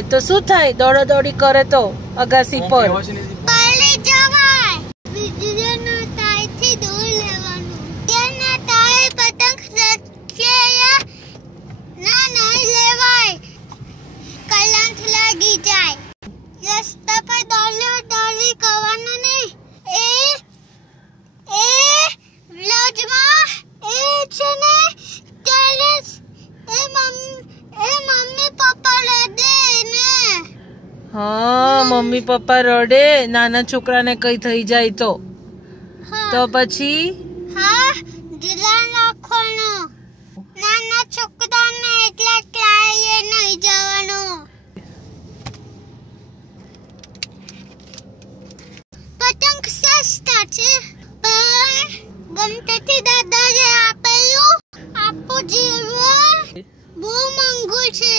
આવે તો શું થાય? દોડાદોડી કરે તો અગાસી પર हाँ मम्मी पप्पा रडे नाना छोकरा ने कई थई जाए तो પછી હા ધ્યાન રાખવાનું નાના છોકરાને એટલે ક્યાંય નહીં જવાનું પતંગ સસ્તા છે પણ ગણપતિ દાદાએ આપેલું આપો જીવો બહુ મોંઘું છે